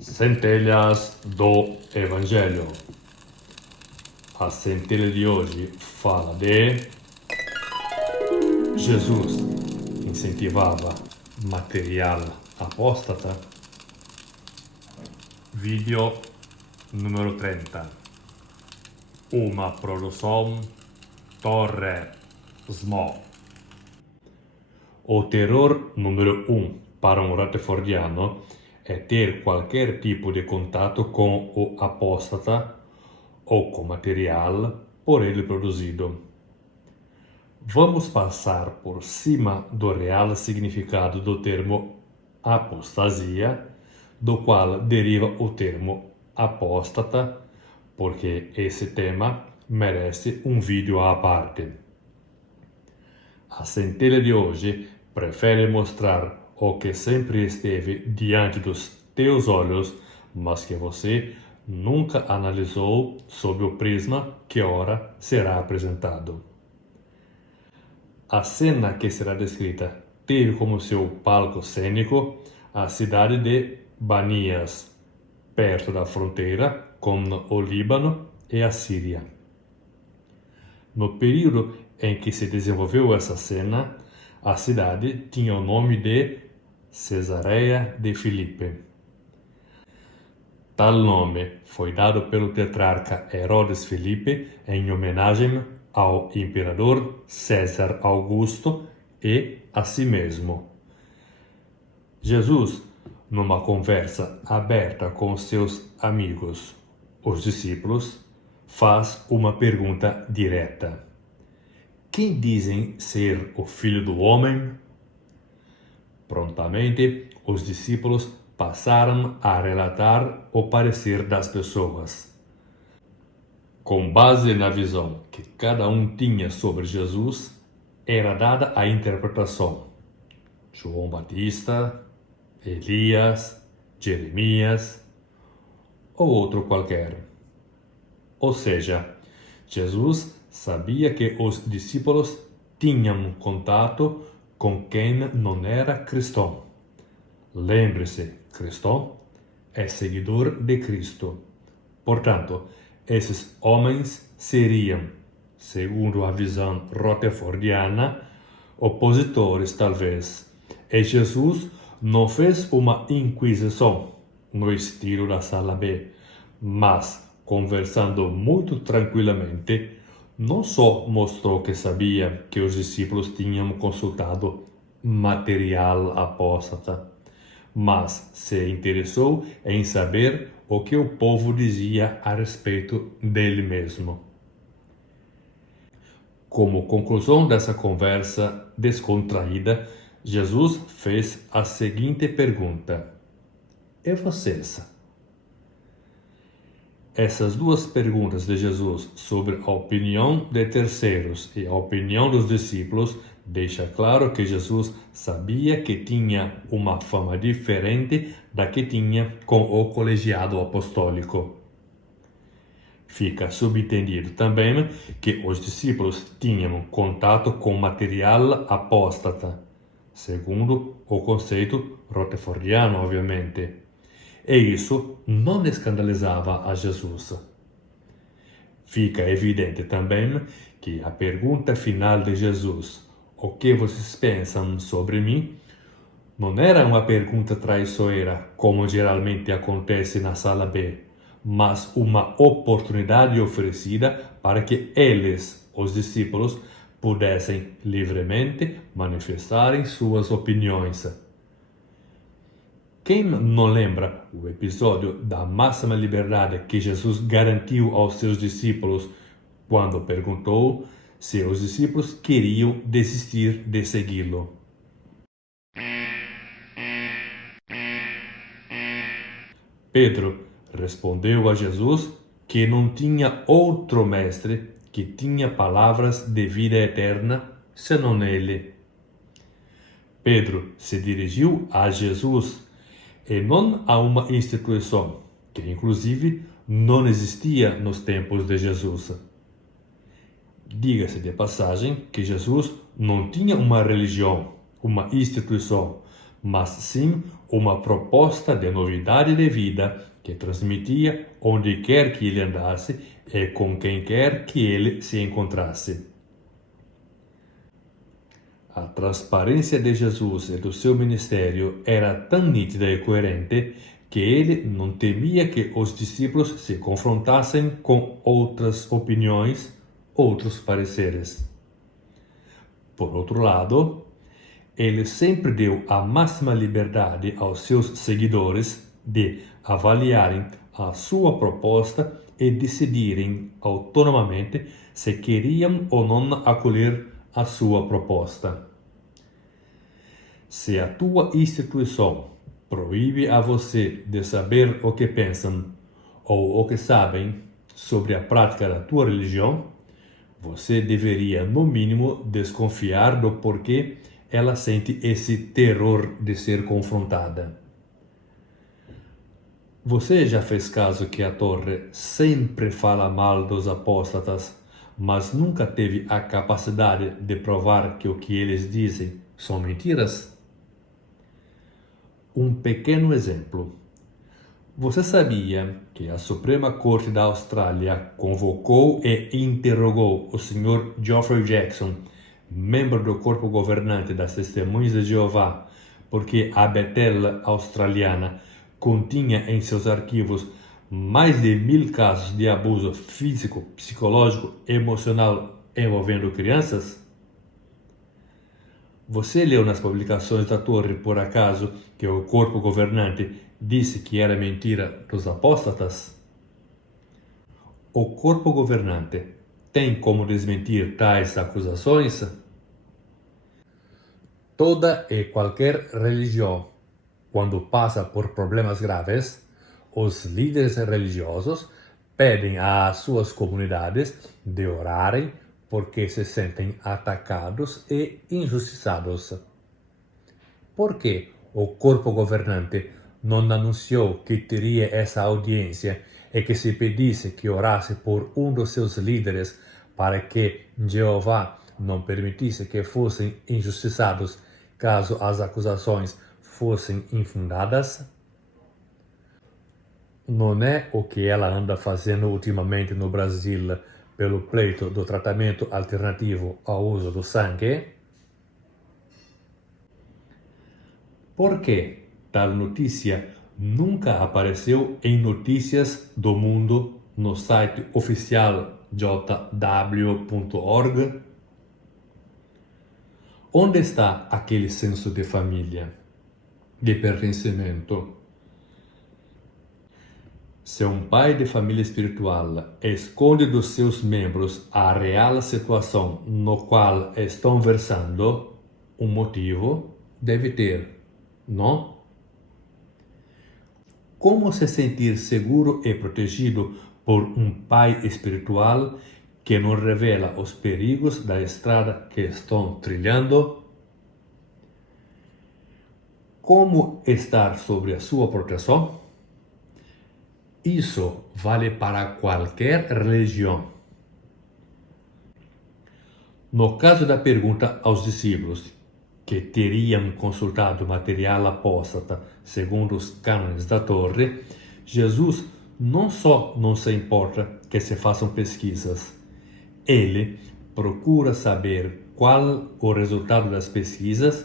Centelhas do Evangelho. A centelha de hoje fala de Jesus incentivava material apóstata. Vídeo número 30. Uma produção Torre Smo. O terror número 1 para um rutherfordiano é ter qualquer tipo de contato com o apóstata ou com material por ele produzido. Vamos passar por cima do real significado do termo apostasia, do qual deriva o termo apóstata, porque esse tema merece um vídeo à parte. A centelha de hoje prefere mostrar o que sempre esteve diante dos teus olhos, mas que você nunca analisou sob o prisma que ora será apresentado. A cena que será descrita teve como seu palco cênico a cidade de Banias, perto da fronteira com o Líbano e a Síria. No período em que se desenvolveu essa cena, a cidade tinha o nome de Cesareia de Filipe. Tal nome foi dado pelo tetrarca Herodes Filipe em homenagem ao imperador César Augusto e a si mesmo. Jesus, numa conversa aberta com seus amigos, os discípulos, faz uma pergunta direta. Quem dizem ser o Filho do Homem? Prontamente, os discípulos passaram a relatar o parecer das pessoas. Com base na visão que cada um tinha sobre Jesus, era dada a interpretação. João Batista, Elias, Jeremias ou outro qualquer. Ou seja, Jesus sabia que os discípulos tinham contato com quem não era cristão. Lembre-se, cristão é seguidor de Cristo. Portanto, esses homens seriam, segundo a visão rutherfordiana, opositores talvez. E Jesus não fez uma inquisição no estilo da sala B, mas, conversando muito tranquilamente, não só mostrou que sabia que os discípulos tinham consultado material apóstata, mas se interessou em saber o que o povo dizia a respeito dele mesmo. Como conclusão dessa conversa descontraída, Jesus fez a seguinte pergunta: E vocês? Essas duas perguntas de Jesus sobre a opinião de terceiros e a opinião dos discípulos deixa claro que Jesus sabia que tinha uma fama diferente da que tinha com o colegiado apostólico. Fica subentendido também que os discípulos tinham contato com material apóstata, segundo o conceito rutherfordiano, obviamente. E isso não escandalizava a Jesus. Fica evidente também que a pergunta final de Jesus, o que vocês pensam sobre mim, não era uma pergunta traiçoeira, como geralmente acontece na sala B, mas uma oportunidade oferecida para que eles, os discípulos, pudessem livremente manifestarem suas opiniões. Quem não lembra o episódio da máxima liberdade que Jesus garantiu aos seus discípulos quando perguntou se os discípulos queriam desistir de segui-lo? Pedro respondeu a Jesus que não tinha outro mestre que tinha palavras de vida eterna senão ele. Pedro se dirigiu a Jesus e não a uma instituição, que inclusive não existia nos tempos de Jesus. Diga-se de passagem que Jesus não tinha uma religião, uma instituição, mas sim uma proposta de novidade de vida que transmitia onde quer que ele andasse e com quem quer que ele se encontrasse. A transparência de Jesus e do seu ministério era tão nítida e coerente que ele não temia que os discípulos se confrontassem com outras opiniões, outros pareceres. Por outro lado, ele sempre deu a máxima liberdade aos seus seguidores de avaliarem a sua proposta e decidirem autonomamente se queriam ou não acolher a sua proposta. Se a tua instituição proíbe a você de saber o que pensam ou o que sabem sobre a prática da tua religião, você deveria, no mínimo, desconfiar do porquê ela sente esse terror de ser confrontada. Você já fez caso que a Torre sempre fala mal dos apóstatas, mas nunca teve a capacidade de provar que o que eles dizem são mentiras? Um pequeno exemplo. Você sabia que a Suprema Corte da Austrália convocou e interrogou o Sr. Geoffrey Jackson, membro do corpo governante das Testemunhas de Jeová, porque a Bethel australiana continha em seus arquivos mais de 1000 casos de abuso físico, psicológico e emocional envolvendo crianças? Você leu nas publicações da Torre, por acaso, que o corpo governante disse que era mentira dos apóstatas? O corpo governante tem como desmentir tais acusações? Toda e qualquer religião, quando passa por problemas graves, os líderes religiosos pedem às suas comunidades de orarem porque se sentem atacados e injustiçados. Por que o corpo governante não anunciou que teria essa audiência e que se pedisse que orasse por um dos seus líderes para que Jeová não permitisse que fossem injustiçados caso as acusações fossem infundadas? Não é o que ela anda fazendo ultimamente no Brasil pelo pleito do tratamento alternativo ao uso do sangue? Por que tal notícia nunca apareceu em Notícias do Mundo no site oficial jw.org? Onde está aquele senso de família, de pertencimento? Se um pai de família espiritual esconde dos seus membros a real situação no qual estão versando, um motivo deve ter, não? Como se sentir seguro e protegido por um pai espiritual que não revela os perigos da estrada que estão trilhando? Como estar sob a sua proteção? Isso vale para qualquer religião. No caso da pergunta aos discípulos, que teriam consultado material apóstata segundo os cânones da Torre, Jesus não só não se importa que se façam pesquisas, ele procura saber qual o resultado das pesquisas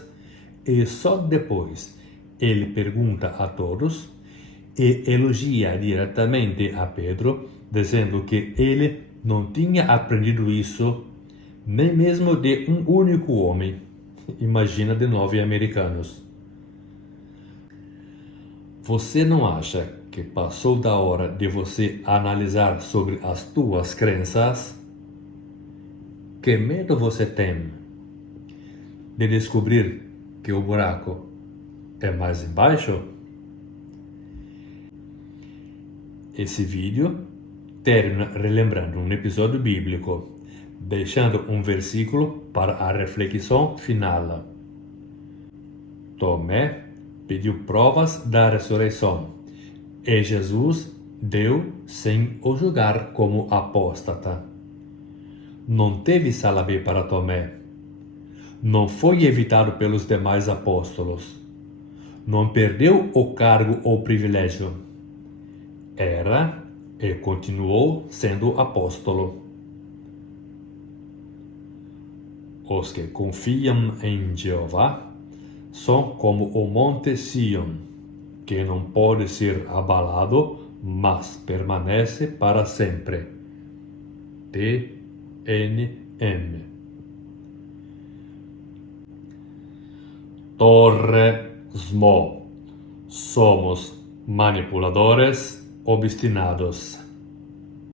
e só depois ele pergunta a todos e elogia diretamente a Pedro, dizendo que ele não tinha aprendido isso nem mesmo de um único homem, imagina de 9 americanos. Você não acha que passou da hora de você analisar sobre as tuas crenças? Que medo você tem de descobrir que o buraco é mais embaixo? Esse vídeo termina relembrando um episódio bíblico, deixando um versículo para a reflexão final. Tomé pediu provas da ressurreição e Jesus deu sem o julgar como apóstata. Não teve sala B para Tomé. Não foi evitado pelos demais apóstolos. não perdeu o cargo ou privilégio. Era e continuou sendo apóstolo. Os que confiam em Jeová são como o monte Sião, que não pode ser abalado, mas permanece para sempre. TNM. Torre Smo. Somos manipuladores obstinados.